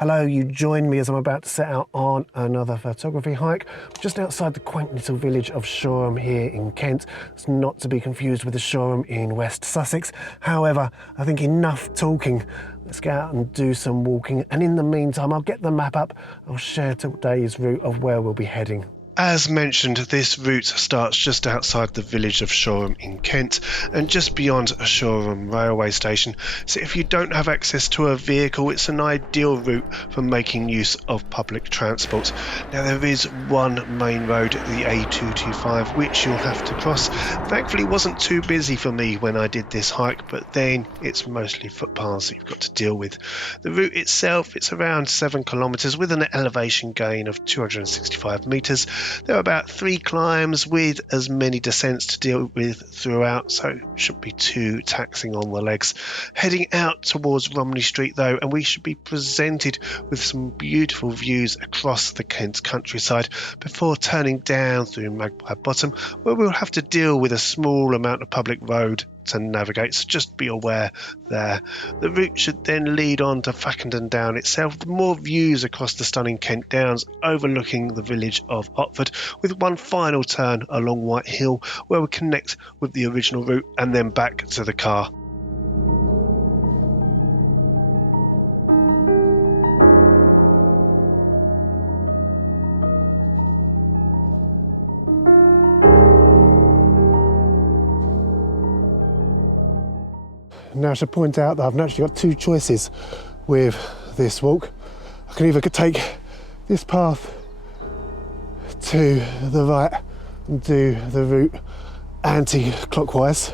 Hello, you join me as I'm about to set out on another photography hike just outside the quaint little village of Shoreham here in Kent. It's not to be confused with the Shoreham in West Sussex. However, I think enough talking. Let's get out and do some walking, and in the meantime I'll get the map up. I'll share today's route of where we'll be heading. As mentioned, this route starts just outside the village of Shoreham in Kent and just beyond a Shoreham railway station. So if you don't have access to a vehicle, it's an ideal route for making use of public transport. Now there is one main road, the A225, which you'll have to cross. Thankfully it wasn't too busy for me when I did this hike, but then it's mostly footpaths that you've got to deal with. The route itself, it's around 7 kilometres with an elevation gain of 265 metres. There are about 3 climbs with as many descents to deal with throughout, so it shouldn't be too taxing on the legs. Heading out towards Romney Street though, and we should be presented with some beautiful views across the Kent countryside before turning down through Magpie Bottom, where we'll have to deal with a small amount of public road to navigate, so just be aware there. The route should then lead on to Fackenden Down itself, with more views across the stunning Kent Downs overlooking the village of Otford, with one final turn along White Hill where we connect with the original route and then back to the car. Now I should point out that I've naturally got 2 choices with this walk. I can either take this path to the right and do the route anti-clockwise,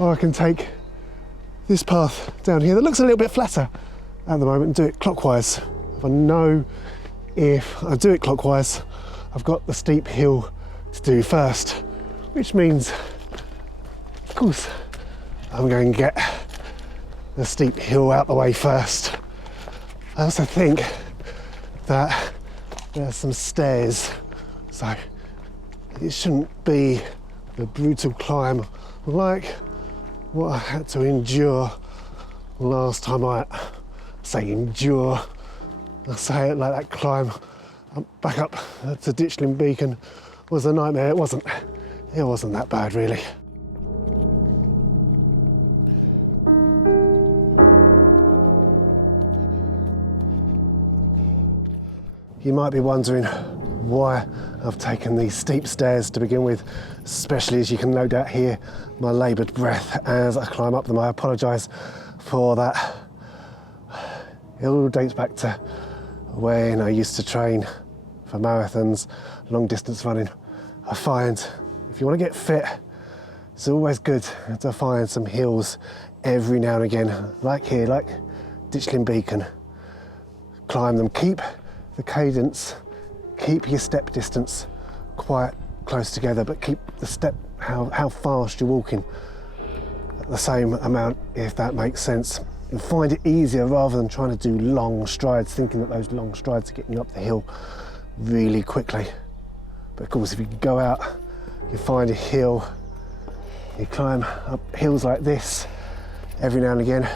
or I can take this path down here that looks a little bit flatter at the moment and do it clockwise. I know if I do it clockwise, I've got the steep hill to do first, which means, of course, I'm going to get the steep hill out the way first. I also think that there's some stairs, so it shouldn't be the brutal climb like what I had to endure last time. I say endure, I say it like that climb back up to Ditchling Beacon was a nightmare. It wasn't that bad really. You might be wondering why I've taken these steep stairs to begin with, especially as you can no doubt hear my laboured breath as I climb up them. I apologise for that. It all dates back to when I used to train for marathons, long distance running. I find if you want to get fit, it's always good to find some hills every now and again, like here, like Ditchling Beacon. Climb them, keep the cadence, keep your step distance quite close together, but keep the step, how fast you're walking, the same amount, if that makes sense. You'll find it easier rather than trying to do long strides, thinking that those long strides are getting you up the hill really quickly. But of course, if you go out, you find a hill, you climb up hills like this every now and again,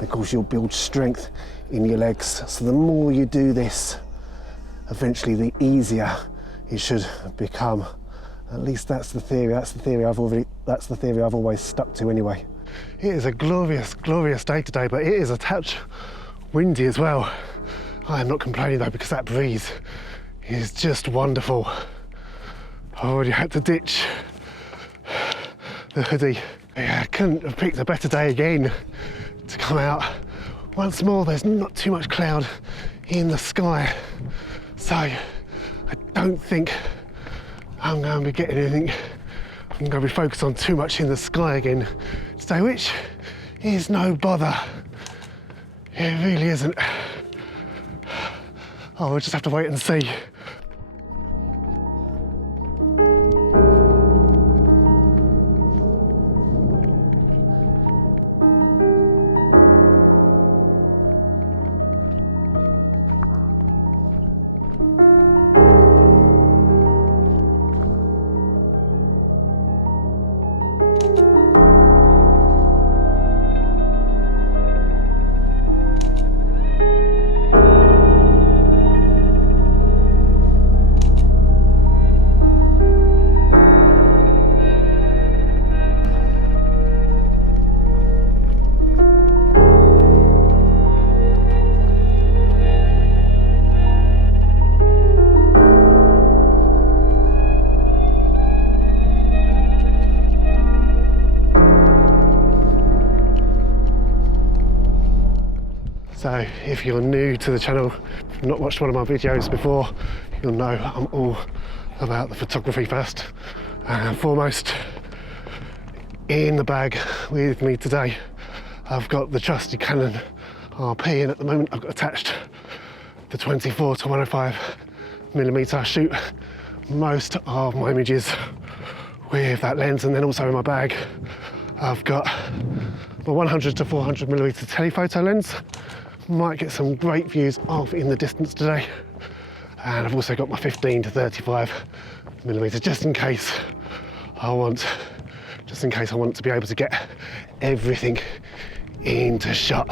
of course you'll build strength in your legs. So the more you do this, eventually the easier it should become. At least that's the theory. That's the theory I've always stuck to anyway. It is a glorious, glorious day today, but it is a touch windy as well. I am not complaining though, because that breeze is just wonderful. I already had to ditch the hoodie. Yeah, I couldn't have picked a better day again to come out. Once more, there's not too much cloud in the sky, so I don't think I'm going to be getting anything. I'm going to be focused on too much in the sky again today, which is no bother. It really isn't. Oh, we'll just have to wait and see. if you're new to the channel, if you've not watched one of my videos before, you'll know I'm all about the photography first and foremost. In the bag with me today, I've got the trusty Canon RP, and at the moment I've got attached the 24 to 105mm. I shoot most of my images with that lens, and then also in my bag I've got my 100 to 400mm telephoto lens. Might get some great views of in the distance today, and I've also got my 15 to 35mm just in case I want to be able to get everything into shot.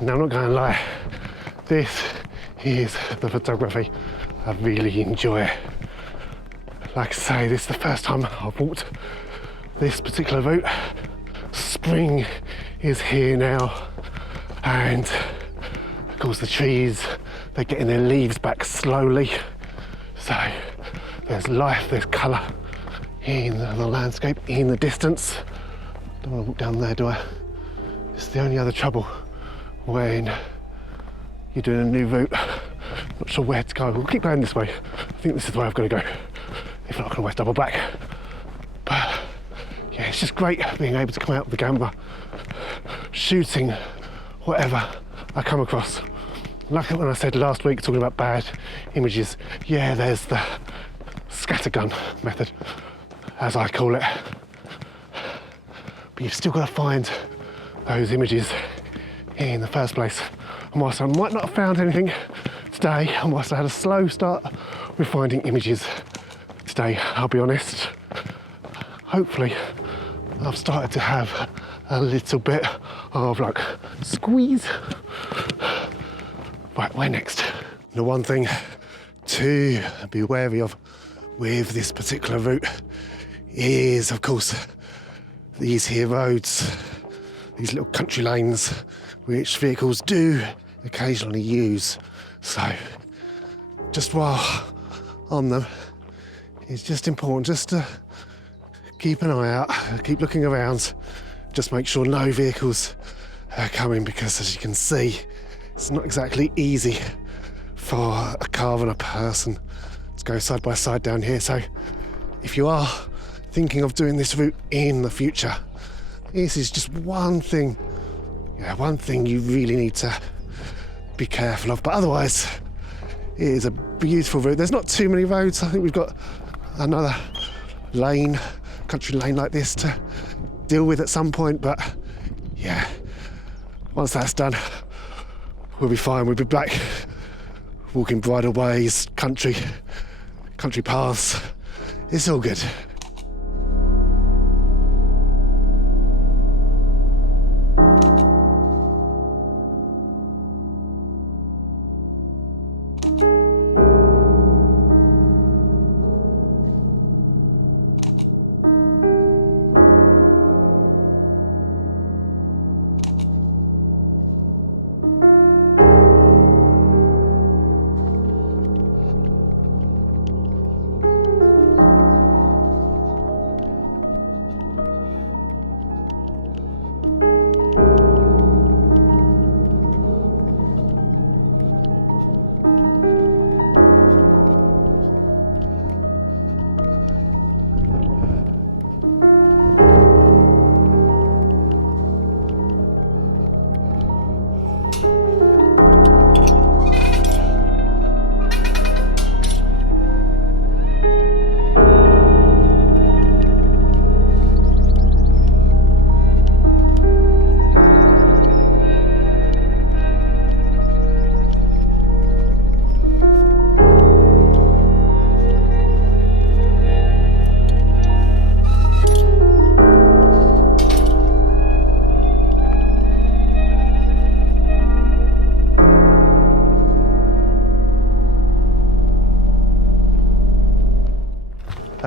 Now, I'm not going to lie, this is the photography I really enjoy. Like I say, this is the first time I've walked this particular route. Spring is here now, and of course the trees, they're getting their leaves back slowly. So there's life, there's colour in the landscape, in the distance. Don't want to walk down there, do I? It's the only other trouble when you're doing a new route, not sure where to go. We'll keep going this way. I think this is the way I've got to go. If not, I can always double back. But yeah, it's just great being able to come out with the camera, shooting whatever I come across. Like when I said last week, talking about bad images, yeah, there's the scattergun method, as I call it. But you've still got to find those images in the first place. And whilst I might not have found anything today, and whilst I had a slow start with finding images today, I'll be honest, hopefully I've started to have a little bit of like squeeze. Right, where next? The one thing to be wary of with this particular route is, of course, these here roads, these little country lanes, which vehicles do occasionally use. So just while on them, it's just important just to keep an eye out, keep looking around, just make sure no vehicles are coming, because as you can see, it's not exactly easy for a car and a person to go side by side down here. So if you are thinking of doing this route in the future, this is just one thing you really need to be careful of. But otherwise, it is a beautiful route. There's not too many roads. I think we've got another lane, country lane like this to deal with at some point. But yeah, once that's done, we'll be fine. We'll be back walking bridleways, country paths. It's all good.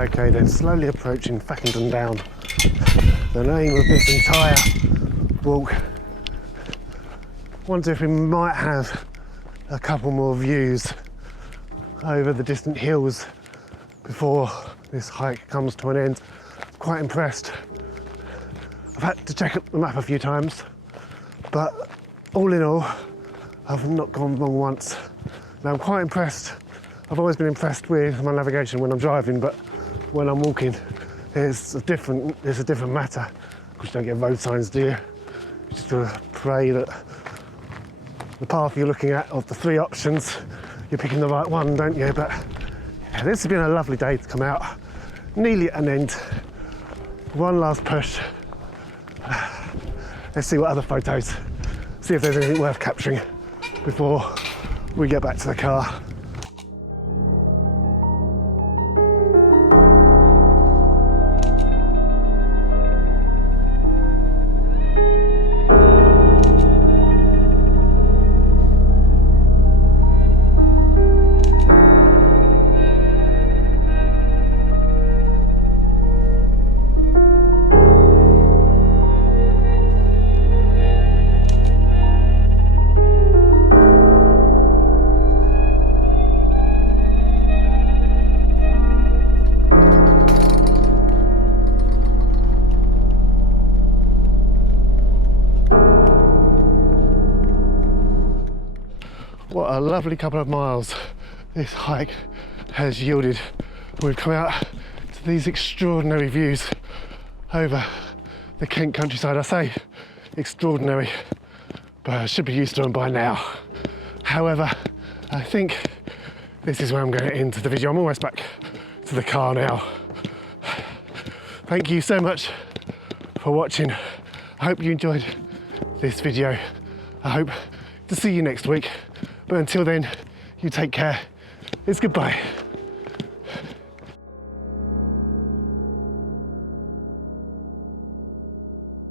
Okay, then slowly approaching Fackenden Down. The name of this entire walk. Wonder if we might have a couple more views over the distant hills before this hike comes to an end. Quite impressed. I've had to check the map a few times, but all in all, I've not gone wrong once. Now I'm quite impressed. I've always been impressed with my navigation when I'm driving, but when I'm walking, it's a different matter. Because you don't get road signs, do you? You just gotta pray that the path you're looking at, of the three options, you're picking the right one, don't you? But yeah, this has been a lovely day to come out. Nearly at an end. One last push. Let's see what other photos, see if there's anything worth capturing before we get back to the car. What a lovely couple of miles this hike has yielded. We've come out to these extraordinary views over the Kent countryside. I say extraordinary, but I should be used to them by now. However, I think this is where I'm going to end the video. I'm almost back to the car now. Thank you so much for watching. I hope you enjoyed this video. I hope to see you next week. But until then, you take care. It's goodbye.